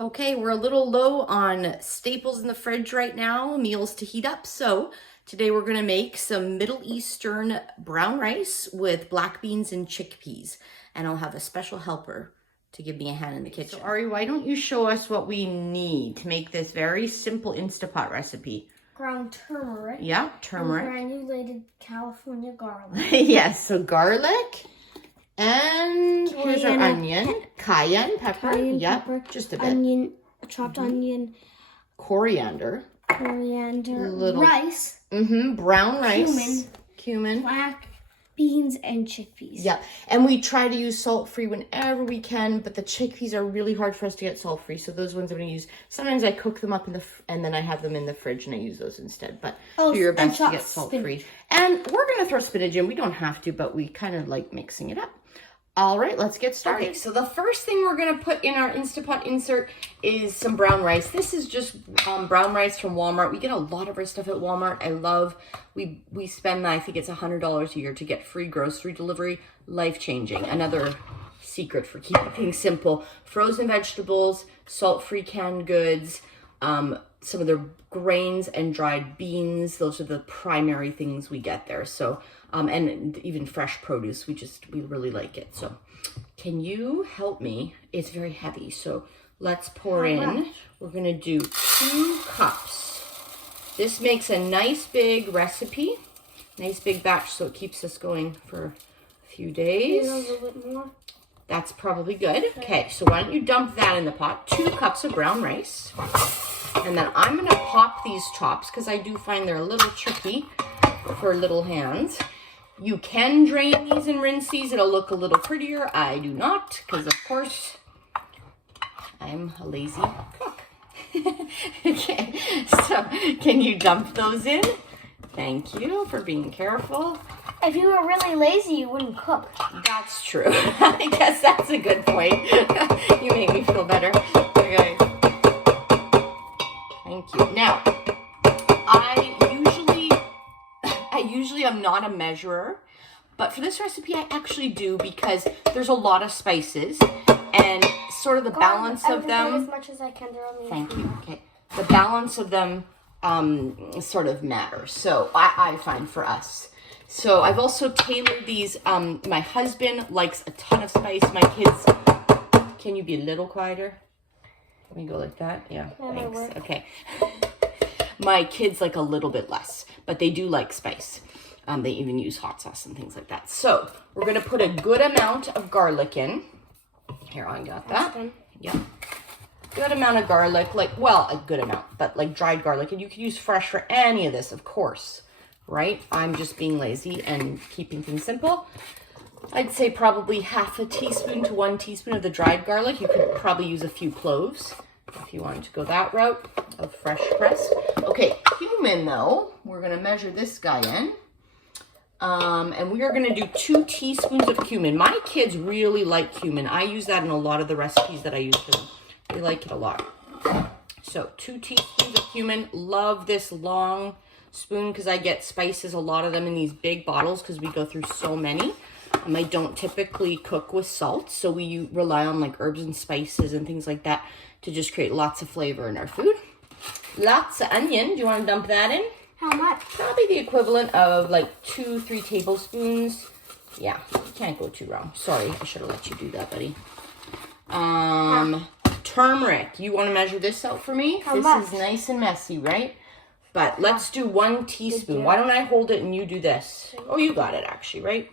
Okay, we're a little low on staples in the fridge right now, meals to heat up. So today we're gonna make some Middle Eastern brown rice with black beans and chickpeas. And I'll have a special helper to give me a hand in the kitchen. So Ari, why don't you show us what we need to make this very simple Instapot recipe? Ground turmeric. Yeah, turmeric. And granulated California garlic. Yes, so garlic. And here's our onion, cayenne pepper, Pepper, just a bit. Onion, chopped onion. Coriander. Rice. Brown rice. Cumin. Black beans and chickpeas. Yeah, and we try to use salt-free whenever we can, but the chickpeas are really hard for us to get salt-free, so those ones I'm going to use. Sometimes I cook them up and then I have them in the fridge and I use those instead, but do your best to get salt-free. And we're going to throw spinach in. We don't have to, but we kind of like mixing it up. All right, let's get started. Okay, so the first thing we're gonna put in our Instapot insert is some brown rice. This is just brown rice from Walmart. We get a lot of our stuff at Walmart. I love, we spend, I think it's $100 a year to get free grocery delivery. Life-changing. Another secret for keeping things simple. Frozen vegetables, salt-free canned goods, some of the grains and dried beans. Those are the primary things we get there. So, and even fresh produce, we really like it. So can you help me? It's very heavy. So let's pour in. We're going to do 2 cups. This makes a nice big recipe, nice big batch. So it keeps us going for a few days. Maybe a little bit more. That's probably good. Okay, so why don't you dump that in the pot? 2 cups of brown rice. And then I'm going to pop these tops because I do find they're a little tricky for little hands. You can drain these and rinse these. It'll look a little prettier. I do not because, of course, I'm a lazy cook. Okay, so can you dump those in? Thank you for being careful. If you were really lazy, you wouldn't cook. That's true. I guess that's a good point. You made me feel better. Okay. Thank you. Now, I usually am not a measurer, but for this recipe I actually do because there's a lot of spices and sort of the balance of them. As much as I can. Thank you. Okay. The balance of them sort of matters. So I find for us. So I've also tailored these. My husband likes a ton of spice. My kids, can you be a little quieter? Let me go like that. Yeah, thanks. Okay. My kids like a little bit less, but they do like spice. They even use hot sauce and things like that. So we're going to put a good amount of garlic in. Here, I got that. Yeah. Good amount of garlic, a good amount, but like dried garlic. And you can use fresh for any of this, of course, right? I'm just being lazy and keeping things simple. I'd say probably half a teaspoon to 1 teaspoon of the dried garlic. You could probably use a few cloves if you wanted to go that route of fresh pressed. Okay, cumin though, we're gonna measure this guy in. And we are gonna do 2 teaspoons of cumin. My kids really like cumin. I use that in a lot of the recipes that I use for them. They like it a lot. So 2 teaspoons of cumin. Love this long spoon because I get spices, a lot of them in these big bottles because we go through so many. I don't typically cook with salt, so we rely on like herbs and spices and things like that to just create lots of flavor in our food. Lots of onion. Do you want to dump that in? How much? Probably the equivalent of like 2-3 tablespoons. Yeah, you can't go too wrong. Sorry, I should have let you do that, buddy. Turmeric. You want to measure this out for me? How much? This is nice and messy, right? But let's do 1 teaspoon. Why don't I hold it and you do this? Oh, you got it actually, right?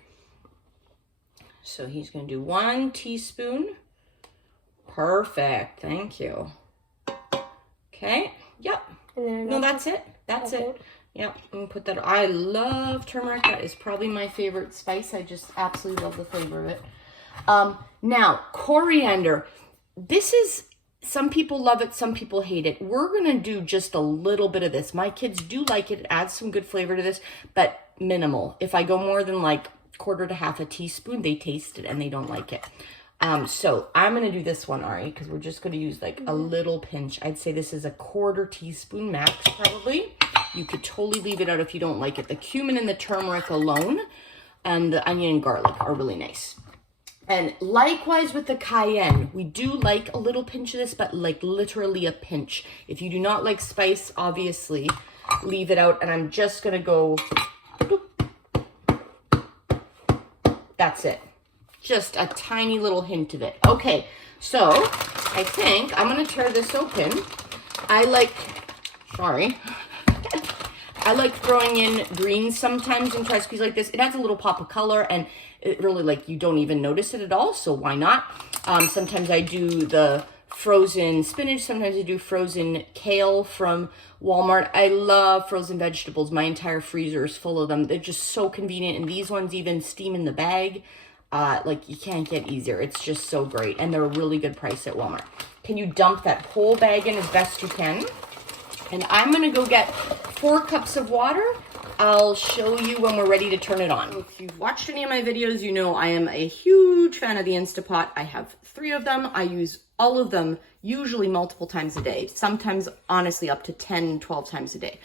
So he's going to do 1 teaspoon. Perfect. Thank you. Okay. Yep. No, that's it. That's it. Yep. I'm going to put that. I love turmeric. That is probably my favorite spice. I just absolutely love the flavor of it. Now, coriander. This is, some people love it. Some people hate it. We're going to do just a little bit of this. My kids do like it. It adds some good flavor to this, but minimal. If I go more than like 1/4 to half a teaspoon, they taste it and they don't like it. So I'm going to do this one, Ari, because we're just going to use like a little pinch. I'd say this is a 1/4 teaspoon max, probably. You could totally leave it out if you don't like it. The cumin and the turmeric alone and the onion and garlic are really nice. And likewise with the cayenne, we do like a little pinch of this, but like literally a pinch. If you do not like spice, obviously leave it out. And I'm just gonna go, that's it. Just a tiny little hint of it. Okay, so I think I'm gonna tear this open. I like throwing in greens sometimes in recipes like this. It adds a little pop of color, and it really, like, you don't even notice it at all, so why not? Sometimes I do the frozen spinach. Sometimes I do frozen kale from Walmart. I love frozen vegetables. My entire freezer is full of them. They're just so convenient, and these ones even steam in the bag. Like, you can't get easier. It's just so great, and they're a really good price at Walmart. Can you dump that whole bag in as best you can? And I'm gonna go get 4 cups of water. I'll show you when we're ready to turn it on. If you've watched any of my videos, you know I am a huge fan of the Instapot. I have 3 of them. I use all of them usually multiple times a day, sometimes honestly up to 10, 12 times a day.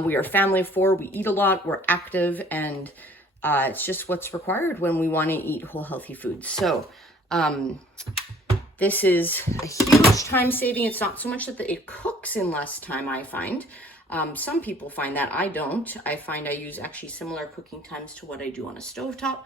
We are a family of 4. We eat a lot, we're active, and it's just what's required when we want to eat whole healthy foods. So this is a huge time saving. It's not so much that it cooks in less time, I find. Some people find that. I don't. I find I use actually similar cooking times to what I do on a stovetop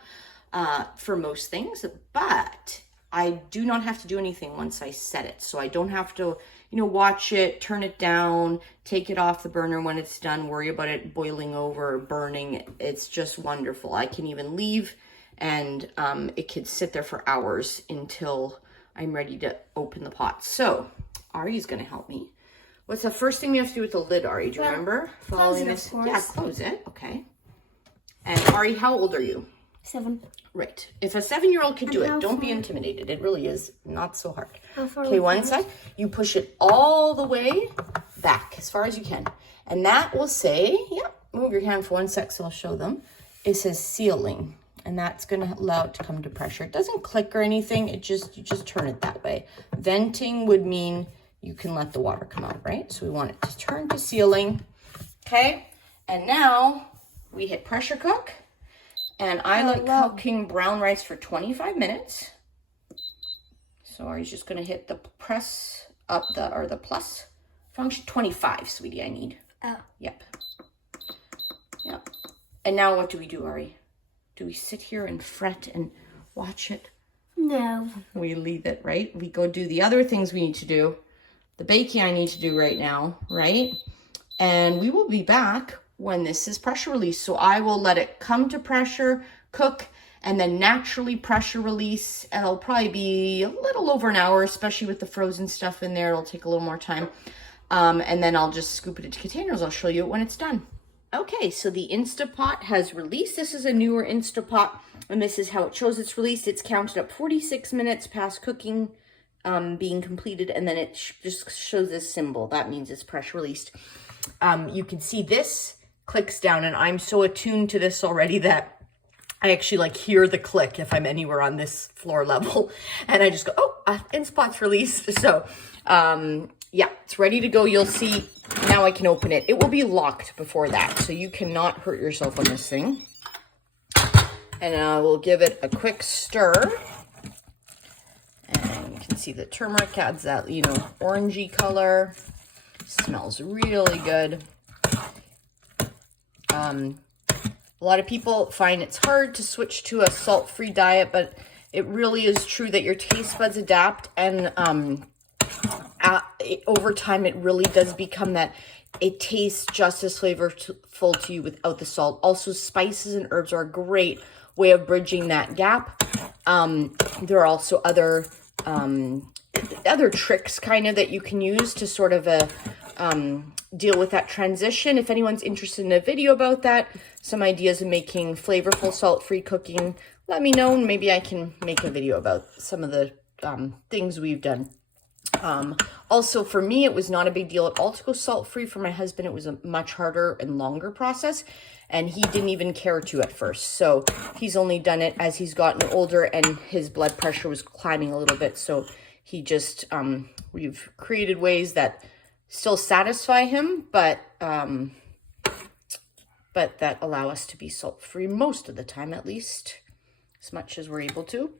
for most things, but I do not have to do anything once I set it. So I don't have to, watch it, turn it down, take it off the burner when it's done, worry about it boiling over or burning. It's just wonderful. I can even leave, and it could sit there for hours until I'm ready to open the pot. So Ari's going to help me. What's the first thing we have to do with the lid, Ari? Do you remember? Close it, of course. Yeah, close it. Okay. And Ari, how old are you? 7. Right. If a 7-year-old could do it, don't be intimidated. It really is not so hard. How far Okay, one side. You push it all the way back as far as you can. And that will say, move your hand for 1 sec so I'll show them. It says sealing. And that's going to allow it to come to pressure. It doesn't click or anything. You just turn it that way. Venting would mean you can let the water come out, right? So we want it to turn to sealing. Okay. And now we hit pressure cook. And I like cooking brown rice for 25 minutes. So Ari's just going to hit the press up the plus function. 25, sweetie, I need. Oh. Yep. And now what do we do, Ari? Do we sit here and fret and watch it? No. We leave it, right? We go do the other things we need to do. The baking I need to do right now, right? And we will be back when this is pressure release. So I will let it come to pressure, cook, and then naturally pressure release. And it'll probably be a little over an hour, especially with the frozen stuff in there. It'll take a little more time. And then I'll just scoop it into containers. I'll show you when it's done. Okay, so the Instapot has released. This is a newer Instapot, and this is how it shows it's released. It's counted up 46 minutes past cooking being completed, and then it just shows this symbol. That means it's pressure released. You can see this clicks down, and I'm so attuned to this already that I actually hear the click if I'm anywhere on this floor level, and I just go, oh, Instapot's released. So yeah, it's ready to go. You'll see now I can open it. It will be locked before that, so you cannot hurt yourself on this thing. And I will give it a quick stir. And you can see the turmeric adds that, orangey color. Smells really good. A lot of people find it's hard to switch to a salt-free diet, but it really is true that your taste buds adapt, and over time it really does become that it tastes just as flavorful to you without the salt. Also, spices and herbs are a great way of bridging that gap. There are also other tricks kind of that you can use to sort of deal with that transition. If anyone's interested in a video about that, some ideas of making flavorful salt-free cooking, let me know, and maybe I can make a video about some of the things we've done. Also, for me, it was not a big deal at all to go salt-free. For my husband, it was a much harder and longer process, and he didn't even care to at first. So he's only done it as he's gotten older, and his blood pressure was climbing a little bit. So he just, we've created ways that still satisfy him, but that allow us to be salt-free most of the time, at least, as much as we're able to.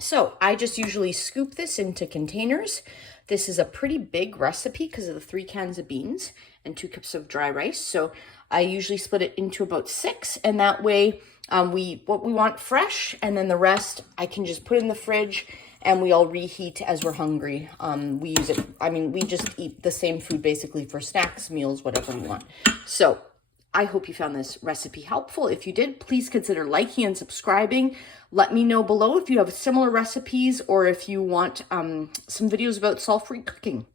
So I just usually scoop this into containers. This is a pretty big recipe because of the 3 cans of beans and 2 cups of dry rice. So I usually split it into about 6, and that way what we want fresh, and then the rest I can just put in the fridge and we all reheat as we're hungry. We use it, I mean, we just eat the same food basically for snacks, meals, whatever we want. So I hope you found this recipe helpful. If you did, please consider liking and subscribing. Let me know below if you have similar recipes or if you want some videos about salt-free cooking.